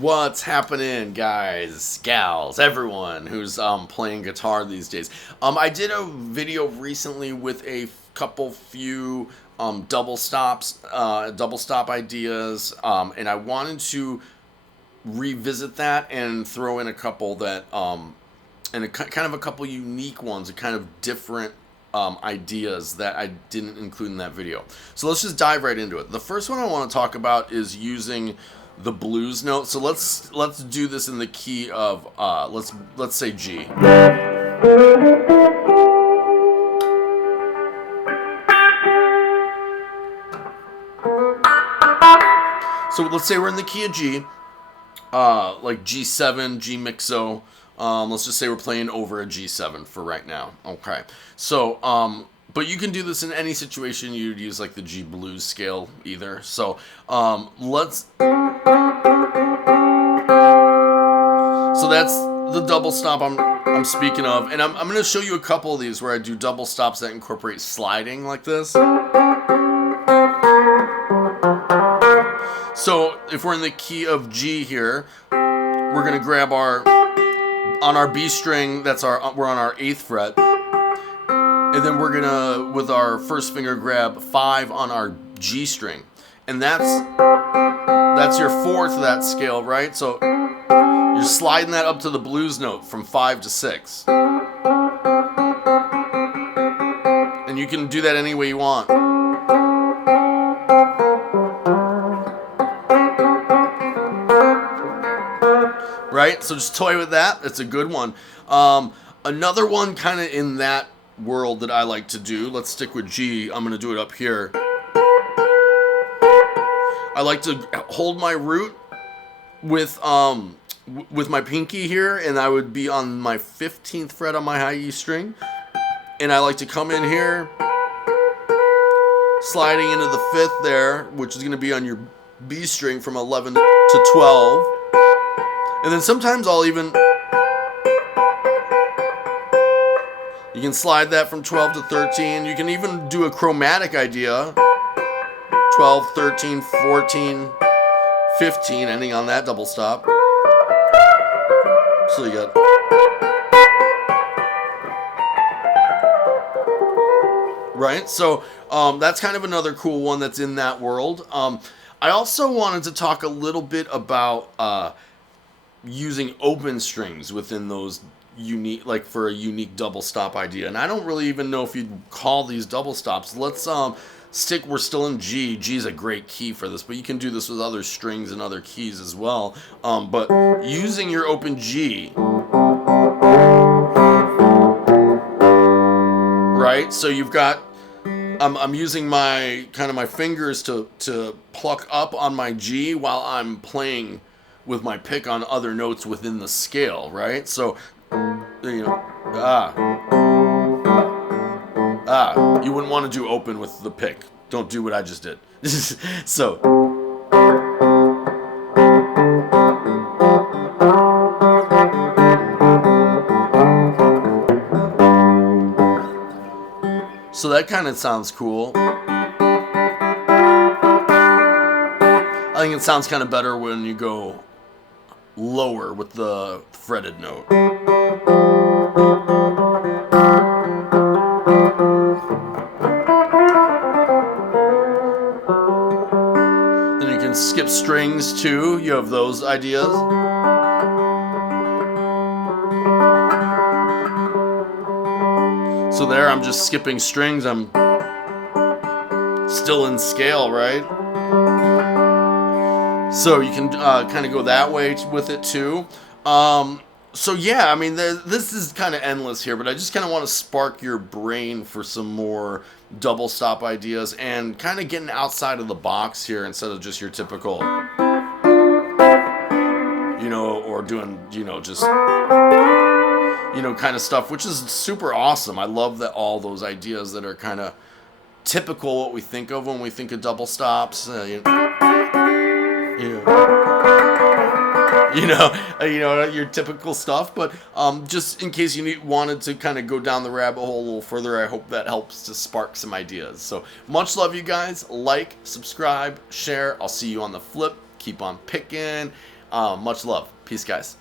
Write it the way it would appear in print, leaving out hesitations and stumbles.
What's happening, guys, gals, everyone who's playing guitar these days? I did a video recently with a couple few double stop ideas, and I wanted to revisit that and throw in a couple that and kind of a couple unique ones, a kind of different ideas that I didn't include in that video. So let's just dive right into it. The first one I want to talk about is using the blues note. So let's do this in the key of let's say G. So let's say we're in the key of G, like G7, G mixo. Let's just say we're playing over a G7 for right now. Okay. So, but you can do this in any situation. You'd use like the G blues scale either. So, let's. So that's the double stop I'm speaking of, and I'm going to show you a couple of these where I do double stops that incorporate sliding like this. So if we're in the key of G here, we're going to grab on our B string, we're on our 8th fret, and then we're gonna, with our first finger, grab 5 on our G string, and that's your 4th of that scale, right? So you're sliding that up to the blues note from 5 to 6, and you can do that any way you want. Right? So just toy with that. It's a good one. Another one kind of in that world that I like to do, let's stick with G. I'm going to do it up here. I like to hold my root with my pinky here, and I would be on my 15th fret on my high E string. And I like to come in here, sliding into the 5th there, which is going to be on your B string from 11 to 12. And then sometimes I'll even, you can slide that from 12 to 13. You can even do a chromatic idea, 12, 13, 14, 15, ending on that double stop. So you got, right? So that's kind of another cool one that's in that world. I also wanted to talk a little bit about using open strings within those unique, like for a unique double stop idea. And I don't really even know if you'd call these double stops. Let's we're still in G. G is a great key for this, but you can do this with other strings and other keys as well. But using your open G, right? So you've got, I'm using my fingers to pluck up on my G while I'm playing with my pick on other notes within the scale, right? So, you know, you wouldn't want to do open with the pick. Don't do what I just did. So, that kind of sounds cool. I think it sounds kind of better when you go lower with the fretted note. Then you can skip strings too. You have those ideas. So there, I'm just skipping strings. I'm still in scale, right? So you can kind of go that way with it too. So yeah, I mean, this is kind of endless here, but I just kind of want to spark your brain for some more double stop ideas and kind of getting outside of the box here instead of just your typical, or doing, just, kind of stuff, which is super awesome. I love that all those ideas that are kind of typical what we think of when we think of double stops. Your typical stuff, but just in case you wanted to kind of go down the rabbit hole a little further, I hope that helps to spark some ideas. So much love, you guys. Like, subscribe, share. I'll see you on the flip. Keep on picking. Much love. Peace, guys.